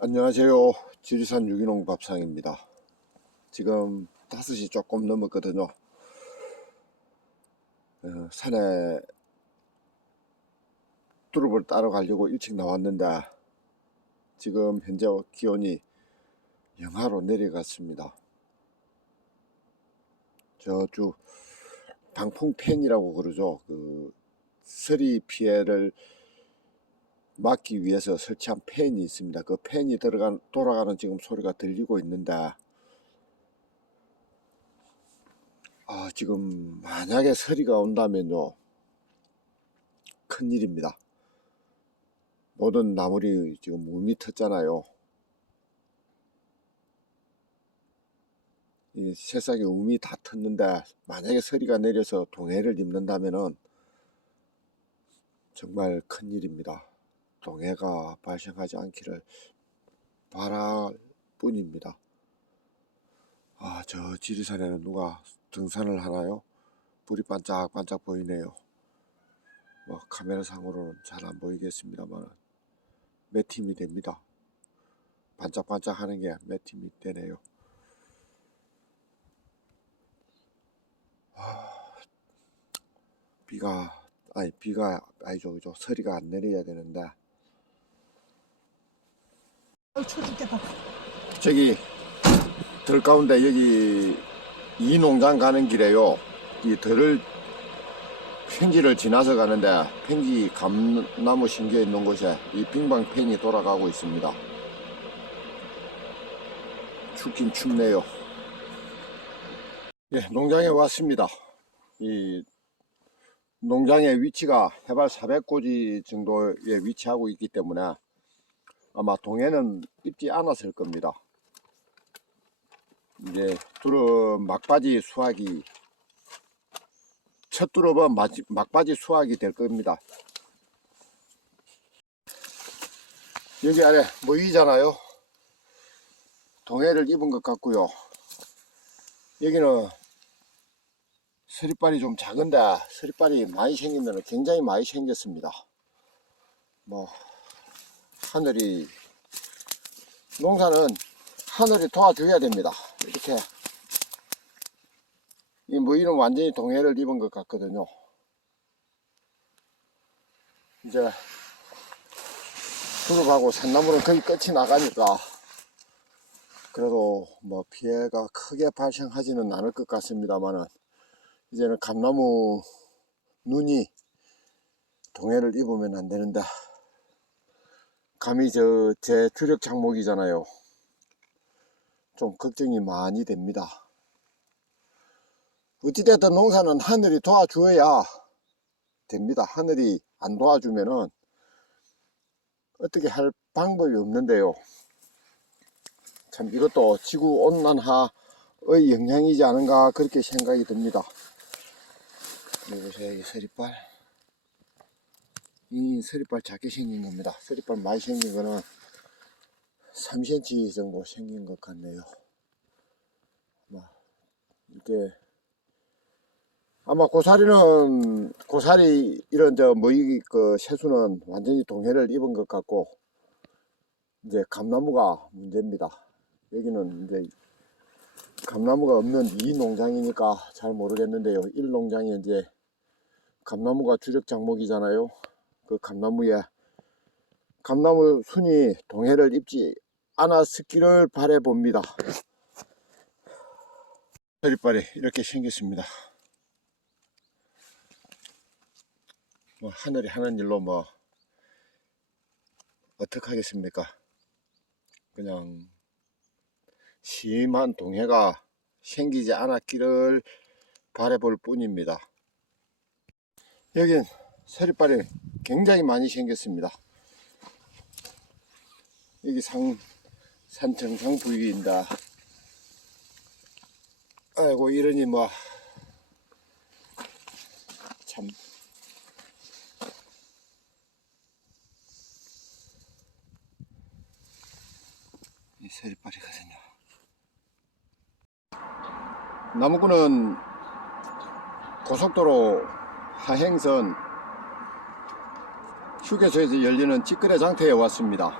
안녕하세요. 지리산 유기농 밥상입니다. 지금 5시 조금 넘었거든요. 어, 산에 뚜릅을 따러 가려고 일찍 나왔는데 지금 현재 기온이 영하로 내려갔습니다. 저주 방풍팬이라고 그러죠. 그 서리 피해를 막기 위해서 설치한 팬이 있습니다. 그 팬이 들어간 돌아가는 지금 소리가 들리고 있는데 아 지금 만약에 서리가 온다면요 큰일입니다. 모든 나물이 지금 우미 텄잖아요. 이 새싹이 우미 다 텄는데 만약에 서리가 내려서 동해를 입는다면은 정말 큰일입니다. 동해가 발생하지 않기를 바랄 뿐입니다. 아, 저 지리산에는 누가 등산을 하나요? 불이 반짝반짝 보이네요. 뭐 카메라 상으로는 잘 안 보이겠습니다만 몇 팀이 됩니다. 반짝반짝 하는 게 몇 팀이 되네요. 아, 비가 아니 비가 아니죠 그죠 서리가 안 내려야 되는데. 저기 들 가운데 여기 이 농장 가는 길에요. 이 들을 팽지를 지나서 가는데 팽지 감나무 심겨 있는 곳에 이 빙방팬이 돌아가고 있습니다. 춥긴 춥네요. 예, 농장에 왔습니다. 이 농장의 위치가 해발 400고지 정도에 위치하고 있기 때문에 아마 동해는 입지 않았을 겁니다. 이제 두릅 막바지 수확이 첫 마지- 막바지 수확이 될 겁니다. 여기 아래 모이잖아요. 동해를 입은 것 같고요. 여기는 서리발이 좀 작은데 서리발이 많이 생기면 굉장히 많이 생겼습니다. 뭐 하늘이 농사는 하늘이 도와줘야 됩니다. 이렇게 이 무이는 완전히 동해를 입은 것 같거든요. 이제 두릅하고 산나물은 거의 끝이 나가니까 그래도 뭐 피해가 크게 발생하지는 않을 것 같습니다만은 이제는 감나무 눈이 동해를 입으면 안 되는데 감히 저제 주력 작목이잖아요. 좀 걱정이 많이 됩니다. 어찌됐든 농사는 하늘이 도와줘야 됩니다. 하늘이 안 도와주면은 어떻게 할 방법이 없는데요. 참 이것도 지구 온난화의 영향이지 않은가 그렇게 생각이 듭니다. 여보세요, 이 서리빨. 이 서리빨 작게 생긴 겁니다. 서리빨 많이 생긴 거는 3cm 정도 생긴 것 같네요. 아마 이게 아마 고사리는 고사리 이런 저 뭐이 그 새수는 완전히 동해를 입은 것 같고 이제 감나무가 문제입니다. 여기는 이제 감나무가 없는 이 농장이니까 잘 모르겠는데요. 1 농장이 이제 감나무가 주력 작목이잖아요. 그 감나무에 감나무 순이 동해를 입지 않았기를 바래 봅니다. 서리발이 이렇게 생겼습니다. 뭐 하늘이 하는 일로 뭐 어떡하겠습니까? 그냥 심한 동해가 생기지 않았기를 바라볼 뿐입니다. 여긴 서리발이 굉장히 많이 생겼습니다. 여기 상, 산 정상 부위인다. 아이고, 이러니 뭐, 참. 이 서리발이거든요. 나무꾼은 고속도로 하행선 휴게소에서 열리는 찌끄레 상태에 왔습니다.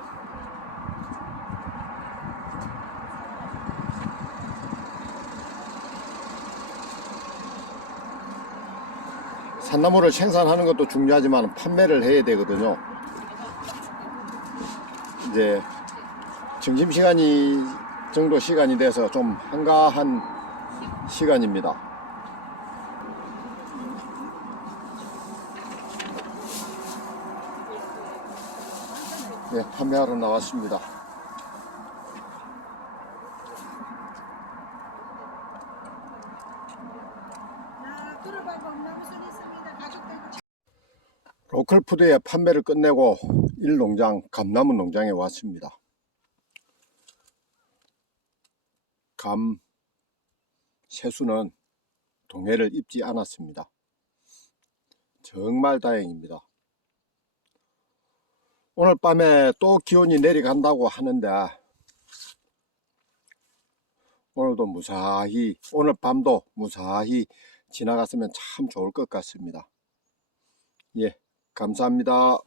산나물을 생산하는 것도 중요하지만 판매를 해야 되거든요. 이제 점심시간이 정도 시간이 돼서 좀 한가한 시간입니다. 네, 판매하러 나왔습니다. 로컬푸드의 판매를 끝내고 일농장 감나무 농장에 왔습니다. 감 세수는 동해를 입지 않았습니다. 정말 다행입니다. 오늘 밤에 또 기온이 내려간다고 하는데 오늘도 무사히 오늘 밤도 무사히 지나갔으면 참 좋을 것 같습니다. 예, 감사합니다.